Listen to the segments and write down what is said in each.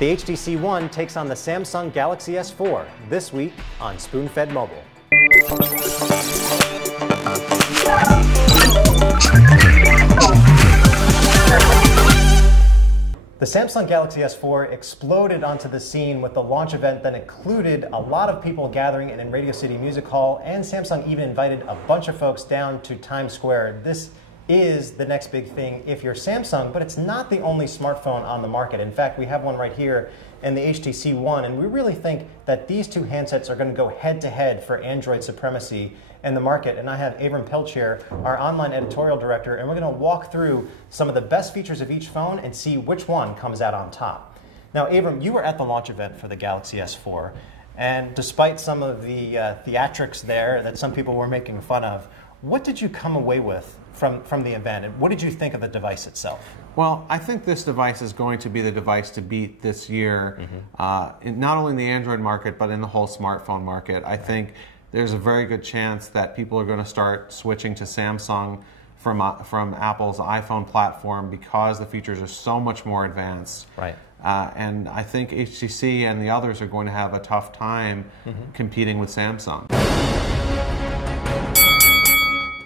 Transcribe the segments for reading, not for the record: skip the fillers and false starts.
The HTC One takes on the Samsung Galaxy S4 this week on Spoonfed Mobile. The Samsung Galaxy S4 exploded onto the scene with the launch event that included a lot of people gathering in Radio City Music Hall, and Samsung even invited a bunch of folks down to Times Square. This is the next big thing if you're Samsung, but it's not the only smartphone on the market. In fact, we have one right here in the HTC One, and we really think that these two handsets are going to go head-to-head for Android supremacy in the market. And I have Avram Pilcher, our online editorial director, and we're going to walk through some of the best features of each phone and see which one comes out on top. Now, Avram, you were at the launch event for the Galaxy S4, and despite some of the theatrics there that some people were making fun of, what did you come away with from the event, and what did you think of the device itself? Well, I think this device is going to be the device to beat this year, not only in the Android market, but in the whole smartphone market. I think there's a very good chance that people are going to start switching to Samsung from Apple's iPhone platform because the features are so much more advanced. Right. And I think HTC and the others are going to have a tough time competing with Samsung.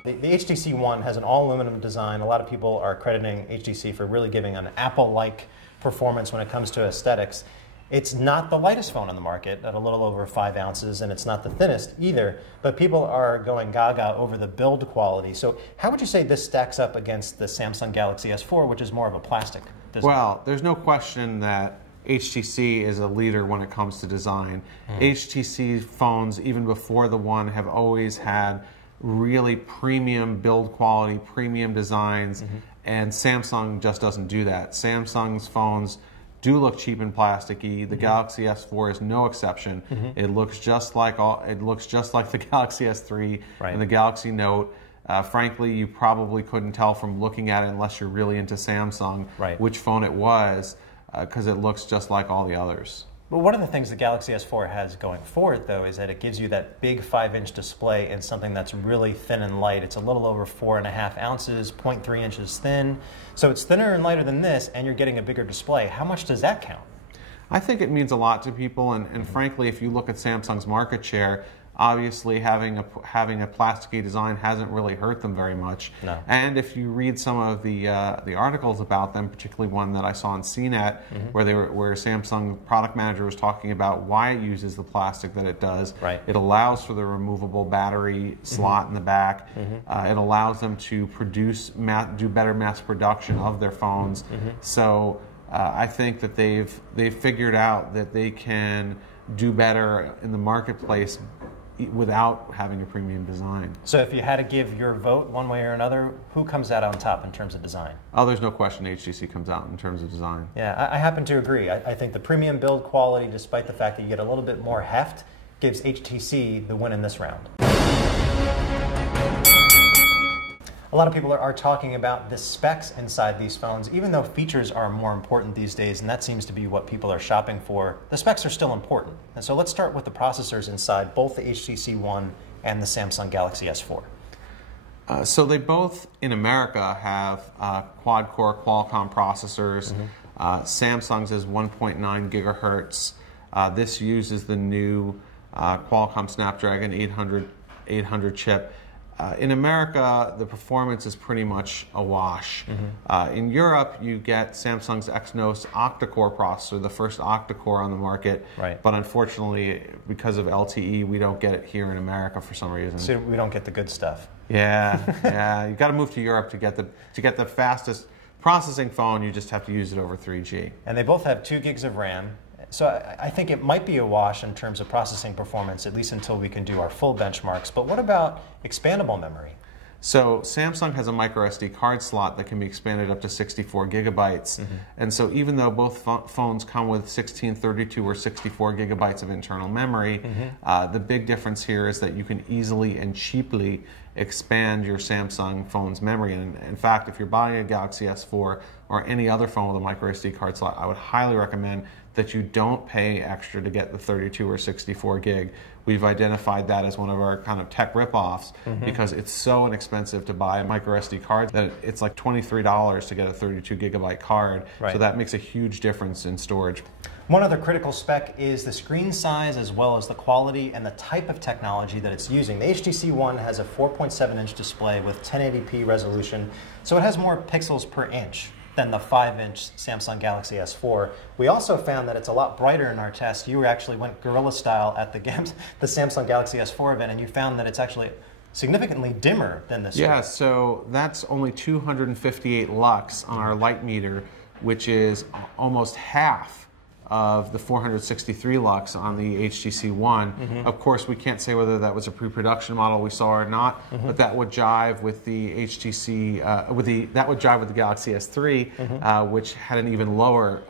The HTC One has an all-aluminum design. A lot of people are crediting HTC for really giving an Apple-like performance when it comes to aesthetics. It's not the lightest phone on the market at a little over 5 ounces, and it's not the thinnest either, but people are going gaga over the build quality. So how would you say this stacks up against the Samsung Galaxy S4, which is more of a plastic design? Well, there's no question that HTC is a leader when it comes to design. HTC phones, even before the One, have always had really premium build quality, premium designs, and Samsung just doesn't do that. Samsung's phones do look cheap and plasticky. The Galaxy S4 is no exception. It looks just like the Galaxy S3 and the Galaxy Note. Frankly, you probably couldn't tell from looking at it unless you're really into Samsung which phone it was, because it looks just like all the others. Well, one of the things the Galaxy S4 has going for it, though, is that it gives you that big 5-inch display in something that's really thin and light. It's a little over 4.5 ounces, 0.3 inches thin. So it's thinner and lighter than this, and you're getting a bigger display. How much does that count? I think it means a lot to people, and frankly, if you look at Samsung's market share, obviously having a plasticky design hasn't really hurt them very much. No. And if you read some of the articles about them, particularly one that I saw on CNET, where Samsung product manager was talking about why it uses the plastic that it does. It allows for the removable battery slot in the back. It allows them to do better mass production of their phones. So I think that they've figured out that they can do better in the marketplace without having a premium design. So if you had to give your vote one way or another, who comes out on top in terms of design? Oh, there's no question HTC comes out in terms of design. Yeah, I happen to agree. I think the premium build quality, despite the fact that you get a little bit more heft, gives HTC the win in this round. A lot of people are talking about the specs inside these phones. Even though features are more important these days, and that seems to be what people are shopping for, the specs are still important. And so let's start with the processors inside both the HTC One and the Samsung Galaxy S4. So they both, in America, have quad-core Qualcomm processors. Samsung's is 1.9 gigahertz. This uses the new Qualcomm Snapdragon 800 chip. In America, the performance is pretty much a wash. In Europe, you get Samsung's Exynos octa-core processor, the first octa-core on the market. But unfortunately, because of LTE, we don't get it here in America for some reason. So we don't get the good stuff. Yeah. You got to move to Europe to get the fastest processing phone. You just have to use it over 3G. And they both have 2 gigs of RAM. So I think it might be a wash in terms of processing performance, at least until we can do our full benchmarks. But what about expandable memory? So Samsung has a micro SD card slot that can be expanded up to 64 gigabytes. And so even though both phones come with 16, 32, or 64 gigabytes of internal memory, the big difference here is that you can easily and cheaply expand your Samsung phone's memory. And in fact, if you're buying a Galaxy S4 or any other phone with a micro SD card slot, I would highly recommend that you don't pay extra to get the 32 or 64 gig. We've identified that as one of our kind of tech ripoffs because it's so inexpensive to buy a micro SD card that it's like $23 to get a 32 gigabyte card. So that makes a huge difference in storage. One other critical spec is the screen size as well as the quality and the type of technology that it's using. The HTC One has a 4.7-inch display with 1080p resolution, so it has more pixels per inch than the 5-inch Samsung Galaxy S4. We also found that it's a lot brighter in our test. You actually went guerrilla style at the Samsung Galaxy S4 event, and you found that it's actually significantly dimmer than this. Yeah, so that's only 258 lux on our light meter, which is almost half of the 463 lux on the HTC One. Of course, we can't say whether that was a pre-production model we saw or not, but that would jive with the HTC, that would jive with the Galaxy S3, which had an even lower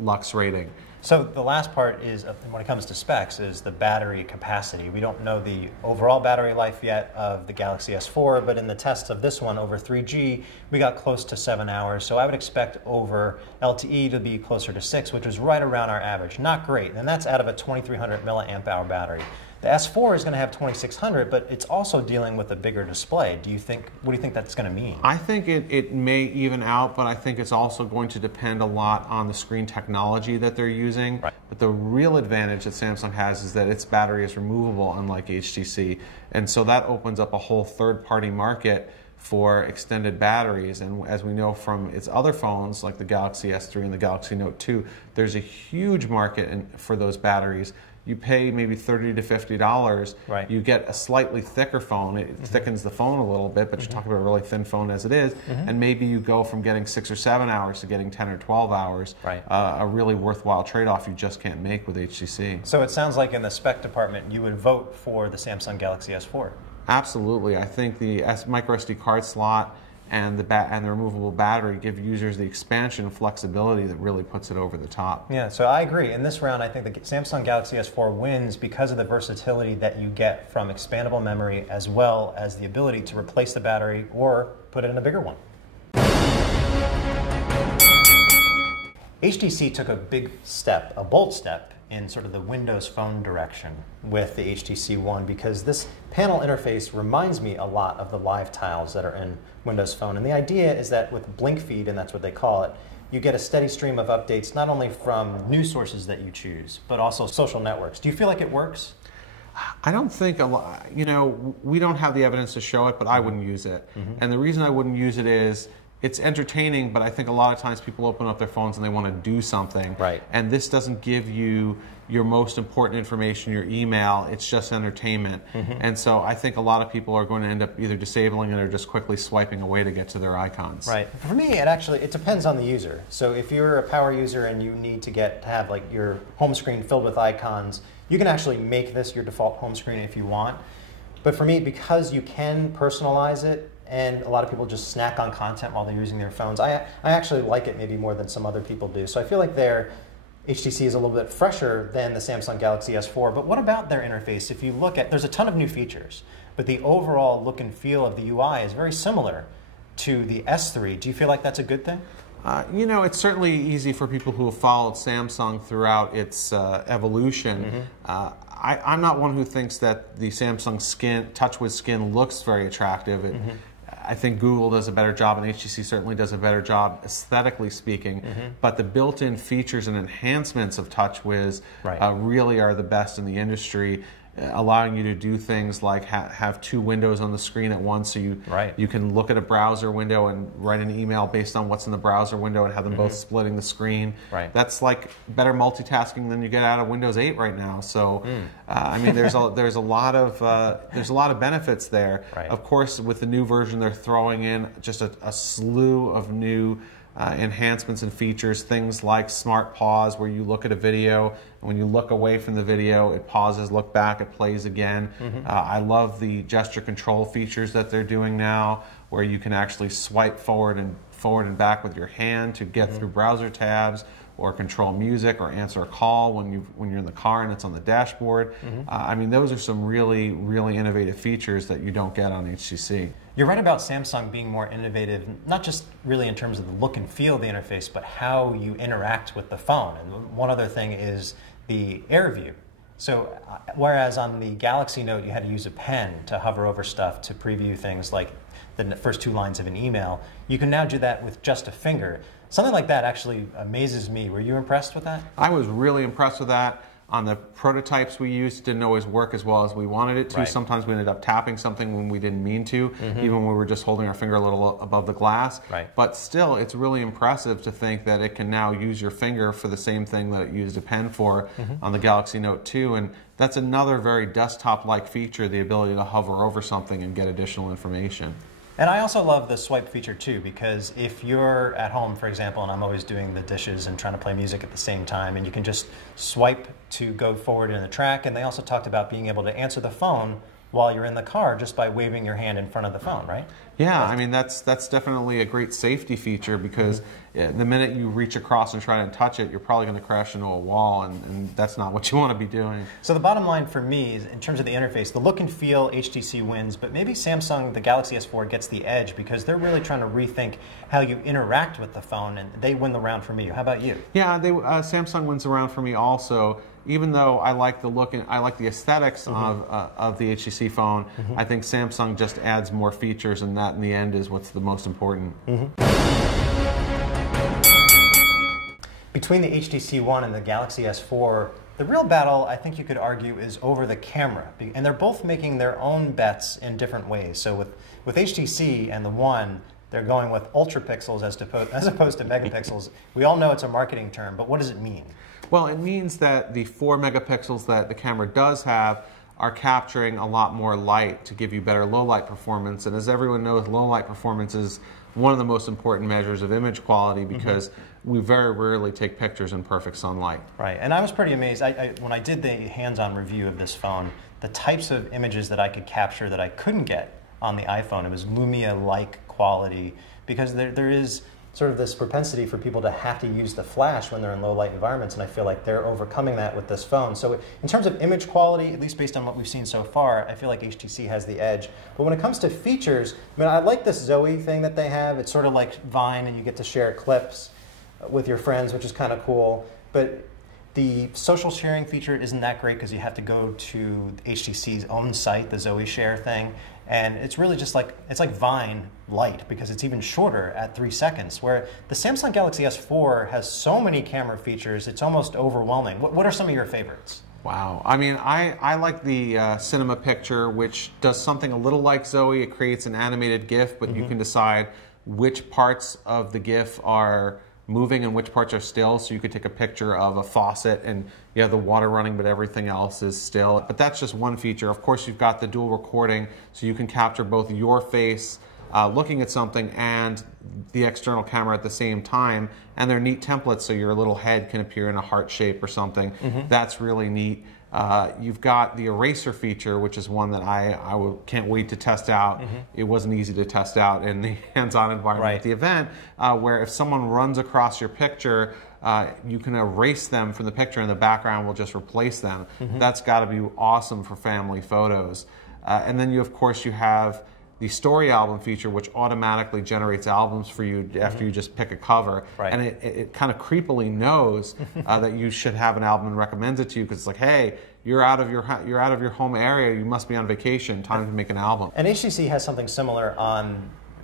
lux rating. So the last part is, when it comes to specs, is the battery capacity. We don't know the overall battery life yet of the Galaxy S4, but in the tests of this one over 3G, we got close to 7 hours. So I would expect over LTE to be closer to 6, which is right around our average. Not great, and that's out of a 2300 milliamp hour battery. The S4 is going to have 2600, but it's also dealing with a bigger display. What do you think that's going to mean? I think it may even out, but I think it's also going to depend a lot on the screen technology that they're using. Right. But the real advantage that Samsung has is that its battery is removable, unlike HTC. And so that opens up a whole third-party market for extended batteries. And as we know from its other phones, like the Galaxy S3 and the Galaxy Note 2, there's a huge market for those batteries. You pay maybe $30 to $50. Right. You get a slightly thicker phone. It thickens the phone a little bit, but you're talking about a really thin phone as it is. And maybe you go from getting 6 or 7 hours to getting 10 or 12 hours. Right. A really worthwhile trade-off you just can't make with HTC. So it sounds like in the spec department, you would vote for the Samsung Galaxy S4. Absolutely. I think the micro SD card slot and the removable battery give users the expansion and flexibility that really puts it over the top. Yeah, so I agree. In this round, I think the Samsung Galaxy S4 wins because of the versatility that you get from expandable memory as well as the ability to replace the battery or put it in a bigger one. HTC took a big step, a bold step, in sort of the Windows Phone direction with the HTC One, because this panel interface reminds me a lot of the live tiles that are in Windows Phone. And the idea is that with Blink Feed, and that's what they call it, you get a steady stream of updates not only from news sources that you choose, but also social networks. Do you feel like it works? I don't think a lot, we don't have the evidence to show it, but I wouldn't use it. And the reason I wouldn't use it is it's entertaining, but I think a lot of times people open up their phones and they want to do something. Right. And this doesn't give you your most important information, your email. It's just entertainment. And so I think a lot of people are going to end up either disabling it or just quickly swiping away to get to their icons. Right. For me, it depends on the user. So if you're a power user and you need to have like your home screen filled with icons, you can actually make this your default home screen if you want. But for me, because you can personalize it, and a lot of people just snack on content while they're using their phones, I actually like it maybe more than some other people do. So I feel like HTC is a little bit fresher than the Samsung Galaxy S4. But what about their interface? If you look at, there's a ton of new features, but the overall look and feel of the UI is very similar to the S3. Do you feel like that's a good thing? It's certainly easy for people who have followed Samsung throughout its evolution. I'm not one who thinks that the Samsung TouchWiz skin looks very attractive. I think Google does a better job, and HTC certainly does a better job aesthetically speaking. But the built-in features and enhancements of TouchWiz really are the best in the industry, allowing you to do things like have two windows on the screen at once, so you can look at a browser window and write an email based on what's in the browser window and have them both splitting the screen. That's like better multitasking than you get out of Windows 8 right now. So I mean, there's a lot of benefits there. Of course, with the new version, they're throwing in just a slew of new enhancements and features, things like Smart Pause, where you look at a video, and when you look away from the video, it pauses, look back, it plays again. I love the gesture control features that they're doing now, where you can actually swipe forward and back with your hand to get through browser tabs, or control music, or answer a call when you're in the car and it's on the dashboard. I mean, those are some really, really innovative features that you don't get on HTC. You're right about Samsung being more innovative, not just really in terms of the look and feel of the interface, but how you interact with the phone. And one other thing is the Air View. So whereas on the Galaxy Note you had to use a pen to hover over stuff to preview things like the first two lines of an email, you can now do that with just a finger. Something like that actually amazes me. Were you impressed with that? I was really impressed with that. On the prototypes we used, it didn't always work as well as we wanted it to. Right. Sometimes we ended up tapping something when we didn't mean to, even when we were just holding our finger a little above the glass. Right. But still, it's really impressive to think that it can now use your finger for the same thing that it used a pen for on the Galaxy Note 2. And that's another very desktop-like feature, the ability to hover over something and get additional information. And I also love the swipe feature too, because if you're at home, for example, and I'm always doing the dishes and trying to play music at the same time, and you can just swipe to go forward in the track. And they also talked about being able to answer the phone while you're in the car just by waving your hand in front of the phone, right? Yeah, I mean, that's definitely a great safety feature, because the minute you reach across and try to touch it, you're probably going to crash into a wall, and that's not what you want to be doing. So the bottom line for me is, in terms of the interface, the look and feel, HTC wins, but maybe Samsung, the Galaxy S4 gets the edge, because they're really trying to rethink how you interact with the phone, and they win the round for me. How about you? Yeah, Samsung wins the round for me also. Even though I like the look and I like the aesthetics of the HTC phone, I think Samsung just adds more features, and that in the end is what's the most important. Between the HTC One and the Galaxy S4, the real battle, I think you could argue, is over the camera. And they're both making their own bets in different ways. So with HTC and the One, they're going with ultra pixels as opposed to megapixels. We all know it's a marketing term, but what does it mean? Well, it means that the 4 megapixels that the camera does have are capturing a lot more light to give you better low light performance. And as everyone knows, low light performance is one of the most important measures of image quality, because we very rarely take pictures in perfect sunlight. Right, and I was pretty amazed. When I did the hands-on review of this phone, the types of images that I could capture that I couldn't get on the iPhone, it was Lumia-like quality, because there is sort of this propensity for people to have to use the flash when they're in low light environments, and I feel like they're overcoming that with this phone. So in terms of image quality, at least based on what we've seen so far, I feel like HTC has the edge. But when it comes to features, I mean, I like this Zoe thing that they have. It's sort of like Vine, and you get to share clips with your friends, which is kind of cool. But the social sharing feature isn't that great, because you have to go to HTC's own site, the Zoe Share thing, and it's really just like, it's like Vine Lite, because it's even shorter at 3 seconds, where the Samsung Galaxy S4 has so many camera features, it's almost overwhelming. What are some of your favorites? Wow. I mean, I like the cinema picture, which does something a little like Zoe. It creates an animated GIF, but you can decide which parts of the GIF are moving and which parts are still. So you could take a picture of a faucet and you have the water running, but everything else is still. But that's just one feature. Of course, you've got the dual recording, so you can capture both your face looking at something and the external camera at the same time. And they're neat templates, so your little head can appear in a heart shape or something. That's really neat. You've got the eraser feature, which is one that I can't wait to test out. It wasn't easy to test out in the hands-on environment at the event, where if someone runs across your picture, you can erase them from the picture and the background will just replace them. That's got to be awesome for family photos. And then of course you have the story album feature, which automatically generates albums for you after you just pick a cover. And it kind of creepily knows that you should have an album and recommends it to you, because it's like, hey, you're out of your home area, you must be on vacation, time to make an album. And HTC has something similar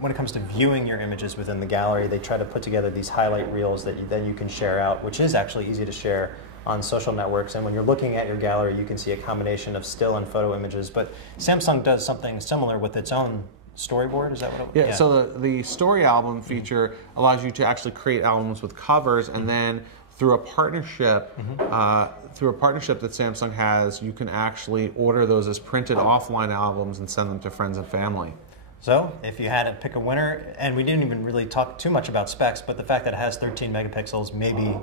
when it comes to viewing your images within the gallery. They try to put together these highlight reels that then you can share out, which is actually easy to share on social networks. And when you're looking at your gallery, you can see a combination of still and photo images. But Samsung does something similar with its own storyboard. Is that what it was? Yeah, so the story album feature allows you to actually create albums with covers, and then through a partnership that Samsung has, you can actually order those as printed offline albums and send them to friends and family. So if you had to pick a winner, and we didn't even really talk too much about specs, but the fact that it has 13 megapixels maybe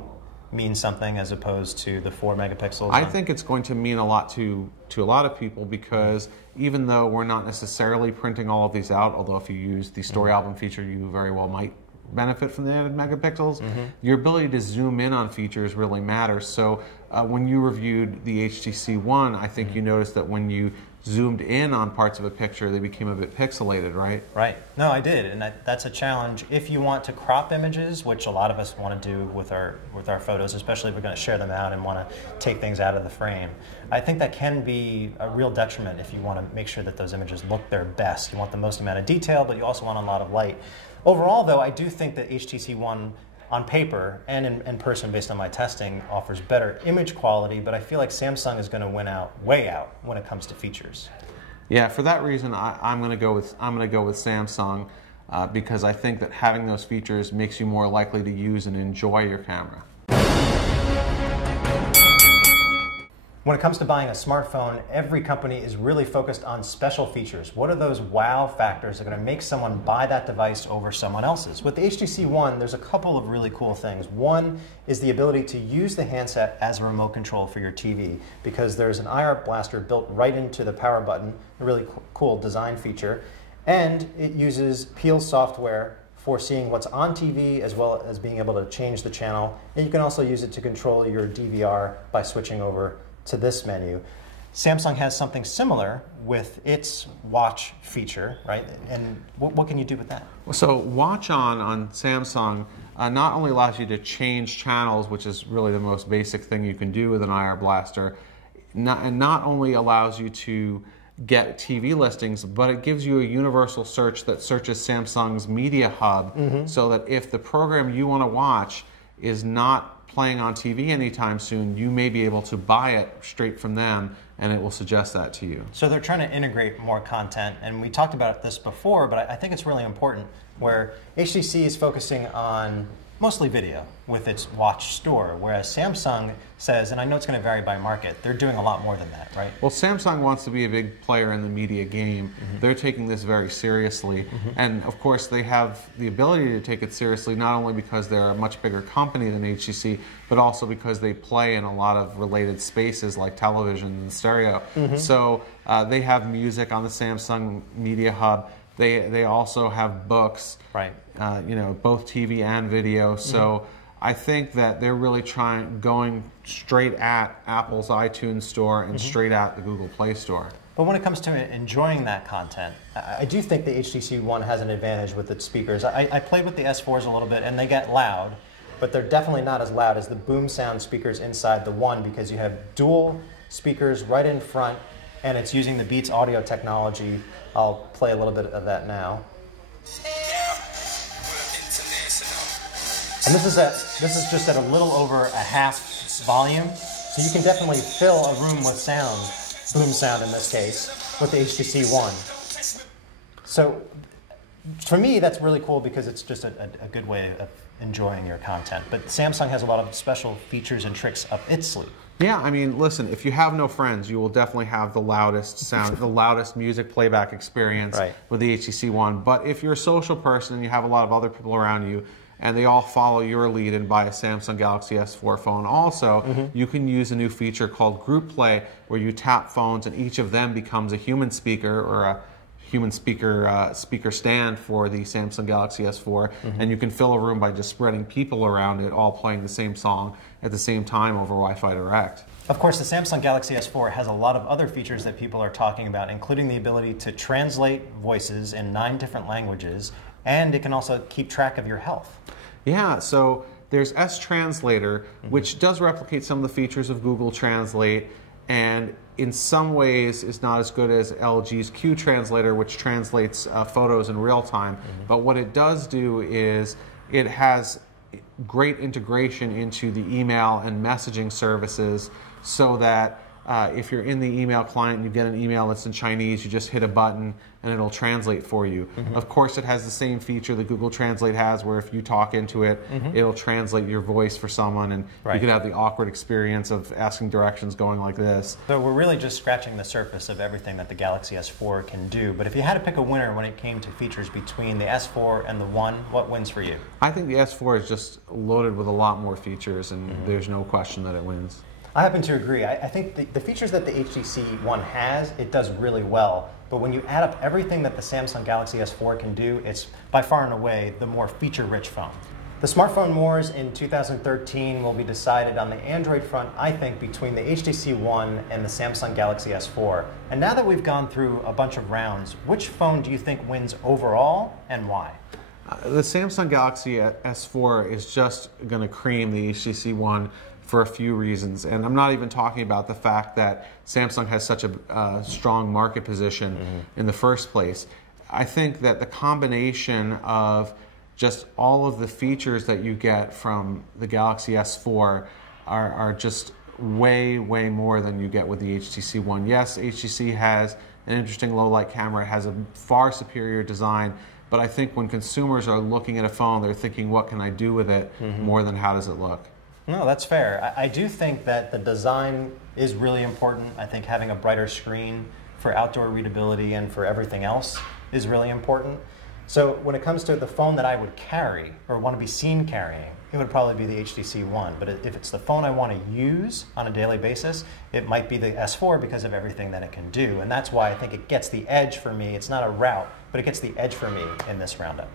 means something as opposed to the 4 megapixels. I think it's going to mean a lot to a lot of people, because even though we're not necessarily printing all of these out, although if you use the story album feature, you very well might benefit from the added megapixels, your ability to zoom in on features really matters. So when you reviewed the HTC One, I think you noticed that when you zoomed in on parts of a picture, they became a bit pixelated, right? Right. No, I did, and that's a challenge. If you want to crop images, which a lot of us want to do with our photos, especially if we're going to share them out and want to take things out of the frame, I think that can be a real detriment if you want to make sure that those images look their best. You want the most amount of detail, but you also want a lot of light. Overall, though, I do think that HTC One on paper and in person based on my testing offers better image quality, but I feel like Samsung is going to win out, way out, when it comes to features. Yeah, for that reason, I'm going to go with Samsung because I think that having those features makes you more likely to use and enjoy your camera. When it comes to buying a smartphone, every company is really focused on special features. What are those wow factors that are going to make someone buy that device over someone else's? With the HTC One, there's a couple of really cool things. One is the ability to use the handset as a remote control for your TV, because there's an IR blaster built right into the power button, a really cool design feature, and it uses Peel software for seeing what's on TV as well as being able to change the channel. And you can also use it to control your DVR by switching over to this menu. Samsung has something similar with its watch feature, right? And what can you do with that? So Watch on Samsung not only allows you to change channels, which is really the most basic thing you can do with an IR blaster, and not only allows you to get TV listings, but it gives you a universal search that searches Samsung's media hub, so that if the program you want to watch is not playing on TV anytime soon, you may be able to buy it straight from them, and it will suggest that to you. So they're trying to integrate more content, and we talked about this before, but I think it's really important, where HTC is focusing on mostly video with its watch store, whereas Samsung says, and I know it's going to vary by market, they're doing a lot more than that, right? Well, Samsung wants to be a big player in the media game. They're taking this very seriously, and of course they have the ability to take it seriously, not only because they're a much bigger company than HTC, but also because they play in a lot of related spaces like television and stereo. So they have music on the Samsung Media Hub. They also have books, right? You know, both TV and video. So I think that they're really going straight at Apple's iTunes Store and straight at the Google Play Store. But when it comes to enjoying that content, I do think the HTC One has an advantage with its speakers. I played with the S4s a little bit, and they get loud, but they're definitely not as loud as the boom sound speakers inside the One, because you have dual speakers right in front, and it's using the Beats audio technology. I'll play a little bit of that now. And this is just at a little over a half volume, so you can definitely fill a room with sound, boom sound in this case, with the HTC One. So for me, that's really cool because it's just a good way of enjoying your content. But Samsung has a lot of special features and tricks up its sleeve. Yeah, I mean, listen, if you have no friends, you will definitely have the loudest sound, the loudest music playback experience with the HTC One. But if you're a social person and you have a lot of other people around you, and they all follow your lead and buy a Samsung Galaxy S4 phone also, you can use a new feature called Group Play, where you tap phones and each of them becomes a human speaker or a human speaker stand for the Samsung Galaxy S4, and you can fill a room by just spreading people around it, all playing the same song at the same time over Wi-Fi Direct. Of course, the Samsung Galaxy S4 has a lot of other features that people are talking about, including the ability to translate voices in 9 different languages, and it can also keep track of your health. Yeah, so there's S-Translator, which does replicate some of the features of Google Translate, and in some ways is not as good as LG's Q Translator, which translates photos in real time. But what it does do is it has great integration into the email and messaging services, so that if you're in the email client and you get an email that's in Chinese, you just hit a button and it'll translate for you. Of course, it has the same feature that Google Translate has, where if you talk into it, it'll translate your voice for someone, and you could have the awkward experience of asking directions going like this. So we're really just scratching the surface of everything that the Galaxy S4 can do. But if you had to pick a winner when it came to features between the S4 and the One, what wins for you? I think the S4 is just loaded with a lot more features, and there's no question that it wins. I happen to agree. I think the features that the HTC One has, it does really well. But when you add up everything that the Samsung Galaxy S4 can do, it's by far and away the more feature-rich phone. The smartphone wars in 2013 will be decided on the Android front, I think, between the HTC One and the Samsung Galaxy S4. And now that we've gone through a bunch of rounds, which phone do you think wins overall, and why? The Samsung Galaxy S4 is just going to cream the HTC One for a few reasons, and I'm not even talking about the fact that Samsung has such a strong market position in the first place. I think that the combination of just all of the features that you get from the Galaxy S4 are just way more than you get with the HTC One. Yes, HTC has an interesting low light camera, it has a far superior design, but I think when consumers are looking at a phone, they're thinking, what can I do with it, more than how does it look. No, that's fair. I do think that the design is really important. I think having a brighter screen for outdoor readability and for everything else is really important. So when it comes to the phone that I would carry or want to be seen carrying, it would probably be the HTC One. But if it's the phone I want to use on a daily basis, it might be the S4 because of everything that it can do. And that's why I think it gets the edge for me. It's not a route, but it gets the edge for me in this roundup.